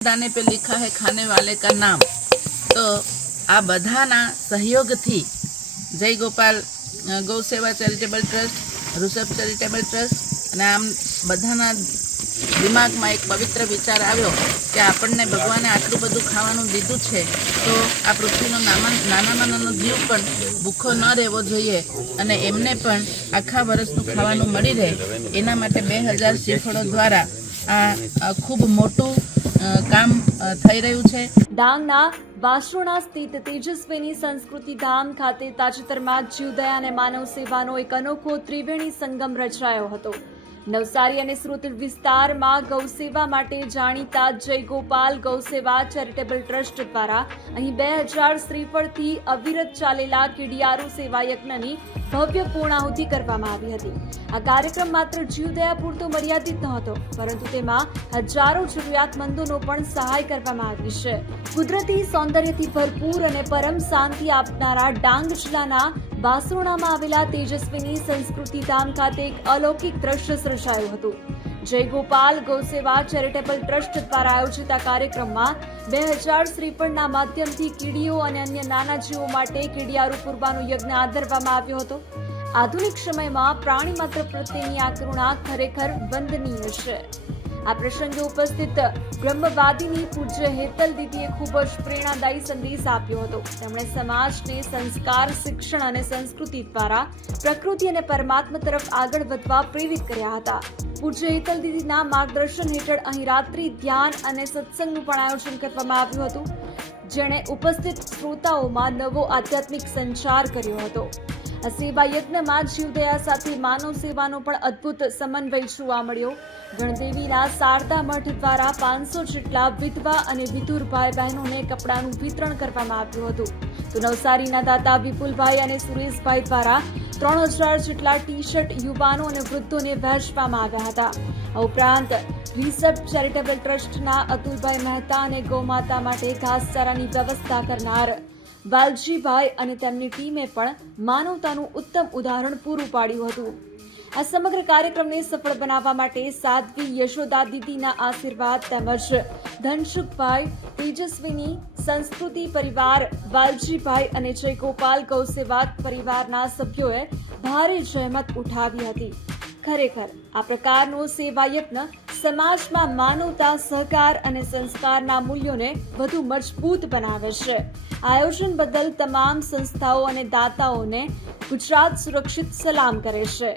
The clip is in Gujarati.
दाने पे लिखा है खाने वाले का नाम। तो आ बधाना सहयोगथी जय गोपाल गौ सेवा charitable trust, Rishabh charitable trust અને આમ બધાના દિમાગમાં એક પવિત્ર વિચાર આવ્યો કે આપણને ભગવાને આટલું બધું ખાવાનું દીધું છે તો આ પૃથ્વીનો નાનામાં નાનો જીવ પણ ભૂખો ન રહેવો જોઈએ અને એમને પણ આખા વર્ષનું ખાવાનું મળી રહે એના માટે 2000 શ્રીફળો દ્વારા આ ખૂબ મોટું કામ થઈ રહ્યું છે। ડાંગના વાસરોણા સ્થિત તેજસ્વીની સંસ્કૃતિ ધામ ખાતે તાજેતરમાં જીવદયા અને માનવ સેવાનો એક અનોખો ત્રિવેણી સંગમ રચાયો હતો। નવસારી અને સુરત વિસ્તારમાં ગૌસેવા માટે જાણીતા જય ગોપાલ ગૌસેવા ચેરિટેબલ ટ્રસ્ટ દ્વારા અહીં 2000 શ્રીફળથી અવિરત ચાલેલા કીડિયારું સેવા યજ્ઞની ભવ્ય પૂર્ણાહુતિ કરવામાં આવી હતી। આ કાર્યક્રમ માત્ર જીવદયા પૂરતો મર્યાદિત નહોતો, પરંતુ તેમાં હજારો જરૂરિયાતમંદોનો પણ સહાય કરવામાં આવી છે। કુદરતી સૌંદર્યથી ભરપૂર અને પરમ શાંતિ આપનારા ડાંગ જિલ્લાના વાસરોણામાં આવેલા તેજસ્વીની સંસ્કૃતિ ધામ ખાતે એક અલૌકિક દ્રશ્ય સર્જાયું હતું। જય ગોપાલ ગૌસેવા ચેરિટેબલ ટ્રસ્ટ દ્વારા આયોજિત આ કાર્યક્રમમાં 2000 શ્રીફળના માધ્યમથી કીડીઓ અને અન્ય નાના જીવો માટે કીડિયારું પૂરવાનો યજ્ઞ આદરવામાં આવ્યો હતો। આધુનિક સમયમાં પ્રાણી માત્ર પ્રત્યેની આ કરુણા ખરેખર વંદનીય છે। આ પ્રસંગે ઉપસ્થિત બ્રહ્મવાદીની પૂજ્ય હેતલ દીદીએ ખૂબ જ પ્રેરણાદાયી સંદેશ આપ્યો હતો। તેમણે સમાજને સંસ્કાર, શિક્ષણ અને સંસ્કૃતિ દ્વારા પ્રકૃતિ અને પરમાત્મા તરફ આગળ વધવા પ્રેરિત કર્યા હતા। પૂજ્ય હેતલ દીદીના માર્ગદર્શન હેઠળ અહીં રાત્રિ ધ્યાન અને સત્સંગનું પણ આયોજન કરવામાં આવ્યું હતું, જેણે ઉપસ્થિત શ્રોતાઓમાં નવો આધ્યાત્મિક સંચાર કર્યો હતો। આ સેવા યજ્ઞમાં જીવદયા સાથે માનવ સેવાનો પણ અદ્ભુત સમન્વય જોવા મળ્યો। ગણદેવીના શારદા મઠ દ્વારા 500 જેટલા વિધવા અને વિધુર ભાઈ બહેનોને કપડાનું વિતરણ કરવામાં આવ્યું હતું, તો નવસારીના દાતા વિપુલભાઈ અને સુરેશભાઈ દ્વારા 3000 જેટલા ટી-શર્ટ યુવાનો અને વૃદ્ધોને વહેંચવામાં આવ્યા હતા। આ ઉપરાંત રિષભ ચેરિટેબલ ટ્રસ્ટના અતુલભાઈ મહેતા અને ગૌમાતા માટે ઘાસચારાની વ્યવસ્થા કરનાર વાલજીભાઈ અને તેમની ટીમે પણ માનવતાનું ઉત્તમ ઉદાહરણ પૂરું પાડ્યું હતું। આ સમગ્ર કાર્યક્રમને સફળ બનાવવા માટે સાધ્વી યશોદા દીદીના આશીર્વાદ તેમજ ધનસુખભાઈ, તેજસ્વીની સંસ્કૃતિ પરિવાર, વાલજીભાઈ અને જય ગોપાલ ગૌસેવા પરિવારના સભ્યોએ ભારે જહેમત ઉઠાવી હતી। ખરેખર આ પ્રકારનો સેવા યજ્ઞ સમાજમાં માનવતા, સહકાર અને સંસ્કારના મૂલ્યોને વધુ મજબૂત બનાવે છે। આયોજન બદલ તમામ સંસ્થાઓ અને દાતાઓને ગુજરાત સુરક્ષિત સલામ કરે છે।